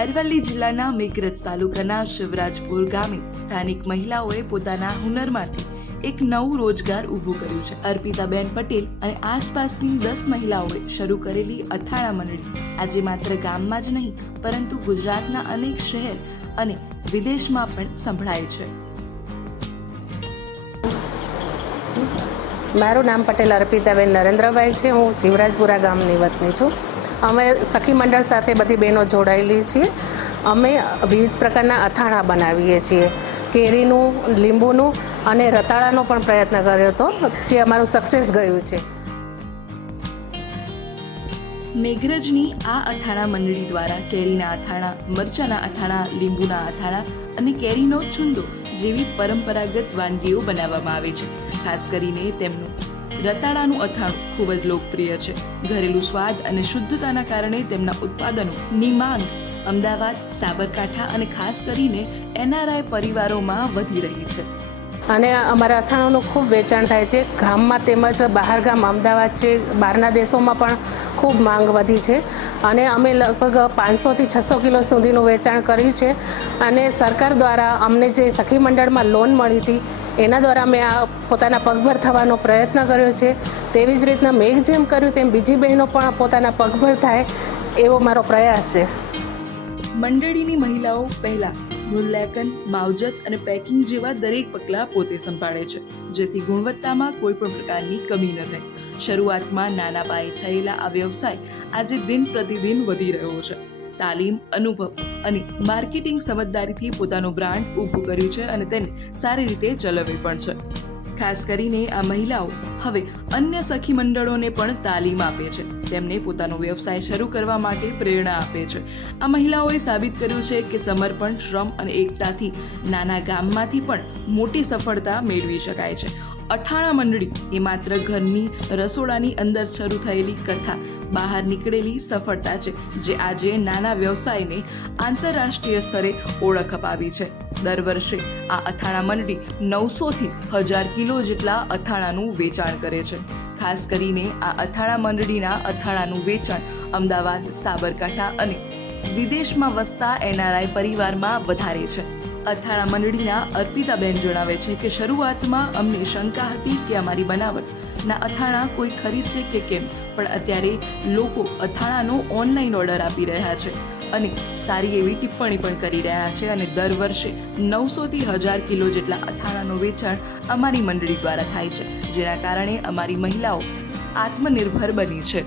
અરવલ્લી જિલ્લાના મેઘરજ તાલુકાના શિવરાજપુર ગામે સ્થાનિક મહિલાઓએ પોતાના હુનરમાંથી એક નવું રોજગાર ઊભું કર્યું છે. અર્પિતાબેન પટેલ અને આસપાસની 10 મહિલાઓએ શરૂ કરેલી અથાણા મંડળી આજે માત્ર ગામમાં જ નહીં પરંતુ ગુજરાતના અનેક શહેર અને વિદેશમાં પણ સંભળાય છે. મારું નામ પટેલ અર્પિતાબેન નરેન્દ્રભાઈ છે. હું શિવરાજપુરા ગામની વતની છું. અમે સખી મંડળ સાથે બધી બહેનો જોડાયેલી છીએ. અમે વિવિધ પ્રકારના અથાણા બનાવીએ છીએ. કેરીનું, લીંબુનું અને રતાળાનો પણ પ્રયત્ન કર્યો હતો, જે અમારું સક્સેસ ગયું છે. મેઘરજની આ અથાણા મંડળી દ્વારા કેરીના અથાણા, મરચાના અથાણા, લીંબુના અથાણા અને કેરીનો છુંદો જેવી પરંપરાગત વાનગીઓ બનાવવામાં આવે છે. ખાસ કરીને તેમનું રતાળાનું અથાણું ખૂબ જ લોકપ્રિય છે. ઘરેલું સ્વાદ અને શુદ્ધતાના કારણે તેમના ઉત્પાદનોની માંગ અમદાવાદ, સાબરકાંઠા અને ખાસ કરીને NRI પરિવારોમાં વધી રહી છે. અને અમારા અથાણાનું ખૂબ વેચાણ થાય છે. ગામમાં તેમજ બહાર ગામ અમદાવાદ છે, બહારના દેશોમાં પણ ખૂબ માંગ વધી છે. અને અમે લગભગ 500થી 600 કિલો સુધીનું વેચાણ કર્યું છે. અને સરકાર દ્વારા અમને જે સખી મંડળમાં લોન મળી હતી એના દ્વારા અમે આ પોતાના પગભર થવાનો પ્રયત્ન કર્યો છે. તેવી જ રીતના મેં જેમ કર્યું તેમ બીજી બહેનો પણ પોતાના પગભર થાય એવો મારો પ્રયાસ છે. મંડળીની મહિલાઓ પહેલા મૂલ્યાંકન, માવજત અને પેકિંગ જેવા દરેક પગલાં પોતે સંભાળે છે, જેથી ગુણવત્તામાં કોઈ પણ પ્રકારની કમી ન રહે. શરૂઆતમાં નાના પાયે થયેલા આ વ્યવસાય આજે દિન પ્રતિદિન વધી રહ્યો છે. તાલીમ, અનુભવ અને માર્કેટિંગ સમજદારીથી પોતાનું બ્રાન્ડ ઊભું કર્યું છે અને તેને સારી રીતે ચલાવી પણ છે. ખાસ કરીને આ મહિલાઓ હવે અન્ય સખી મંડળોને પણ તાલીમ આપે છે, તેમને પોતાનો વ્યવસાય શરૂ કરવા માટે પ્રેરણા આપે છે. આ મહિલાઓએ સાબિત કર્યું છે કે સમર્પણ, શ્રમ અને એકતાથી નાના ગામમાંથી પણ મોટી સફળતા મેળવી શકાય છે. અથાણા મંડળી એ માત્ર ઘરની રસોડાની અંદર શરૂ થયેલી કથા બહાર નીકળેલી સફળતા છે, જે આજે નાના વ્યવસાયને આંતરરાષ્ટ્રીય સ્તરે ઓળખ અપાવી છે. દર વર્ષે આ અથાણા મંડળી 900થી 1000 કિલો જેટલા અથાણાનું વેચાણ કરે છે. ખાસ કરીને આ અથાણા મંડળીના અથાણાનું વેચાણ અમદાવાદ, સાબરકાંઠા અને વિદેશમાં વસતા NRI પરિવારમાં વધારે છે. અથાણા મંડળીના અર્પિતાબેન જણાવે છે કે શરૂઆતમાં અમને શંકા હતી કે અમારી બનાવટના અથાણા કોઈ ખરીદશે કે કેમ, પણ અત્યારે લોકો અથાણાનો ઓનલાઈન ઓર્ડર આપી રહ્યા છે અને સારી એવી ટિપ્પણી પણ કરી રહ્યા છે. અને દર વર્ષે 900થી 1000 કિલો જેટલા અથાણાનું વેચાણ અમારી મંડળી દ્વારા થાય છે, જેના કારણે અમારી મહિલાઓ આત્મનિર્ભર બની છે.